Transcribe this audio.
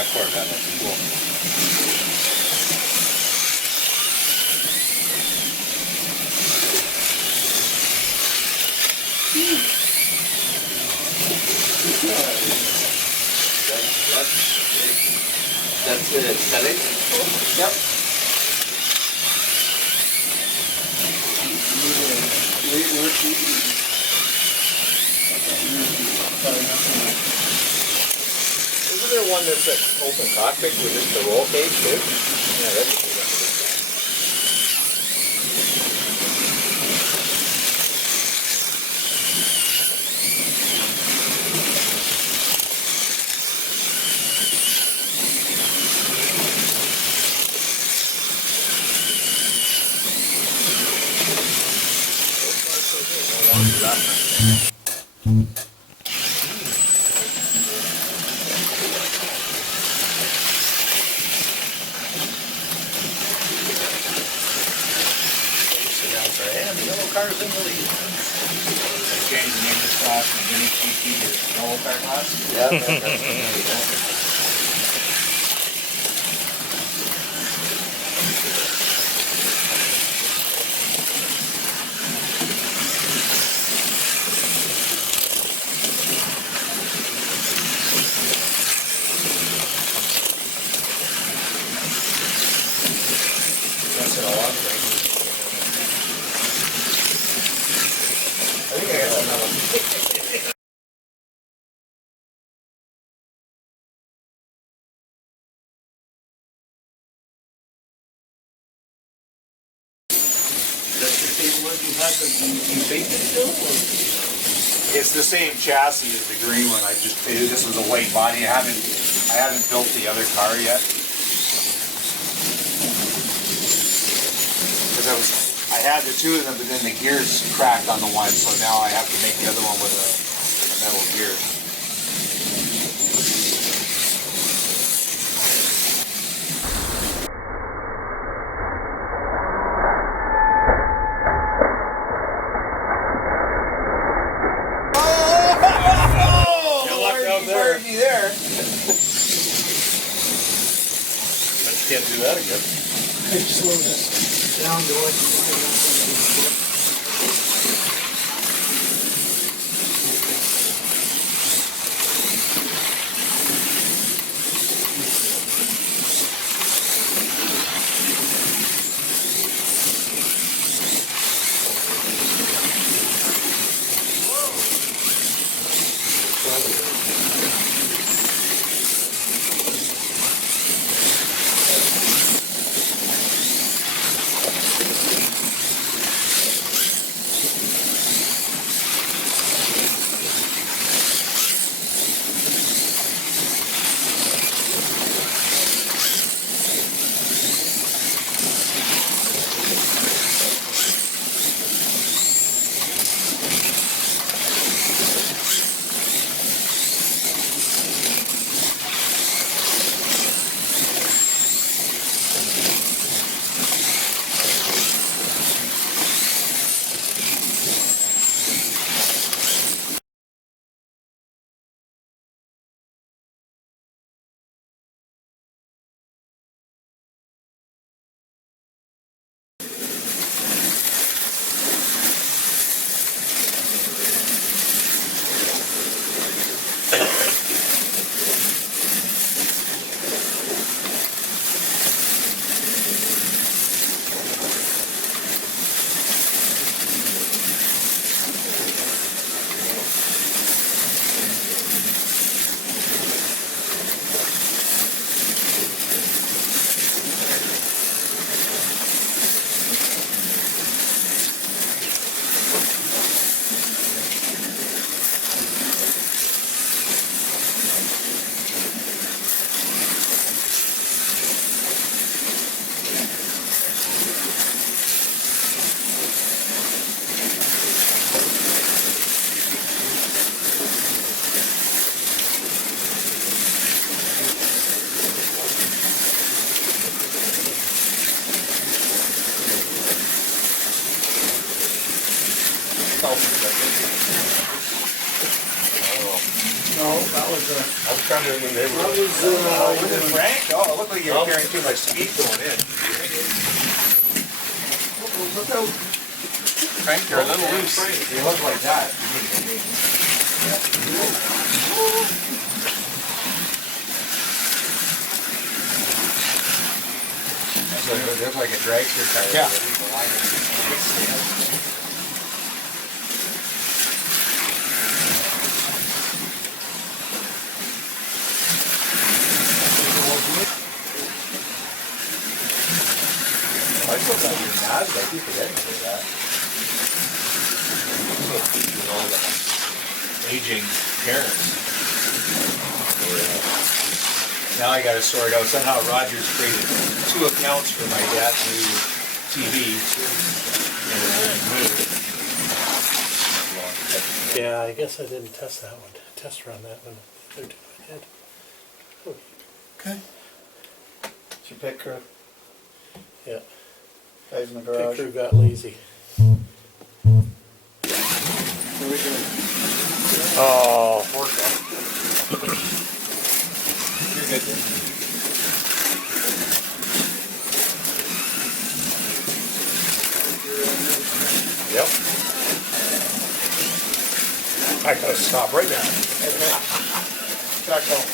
back for it. That's cool. That's the Scalextric? Yep. Isn't there one that's an open cockpit with just the roll cage too? Yeah, that's a good one. And the yellow car's in the lead. They changed the name of this class from Mini TT to yellow car class. Yeah. That's in a lot of things. I think I got another one. That's the same one you had the bacon still? It's the same chassis as the green one. I just this was a white body. I haven't built the other car yet. Because I had the two of them, but then the gears cracked on the one, so now I have to make the other one with a metal gear. Good luck out there. Me there. But you can't do that again. I slow this down to like No, that was I was trying to remember. that was, Was it Frank? Oh, it looked like you were carrying too much speed going in. look out. Frank, you're a little loose. You look like that. So it looks like a dragster tire. Yeah. I still got your Mazda, I keep forgetting to do that. Aging parents. Now I gotta sort out, somehow Rogers created 2 accounts for my dad's new TV. Yeah, I guess I didn't test that one, test run that one. I did. Okay. Did you pick her? Yeah, Guys in the garage? picture got lazy. Very good. Oh. You're good then. Yep. I gotta stop right now. Back home.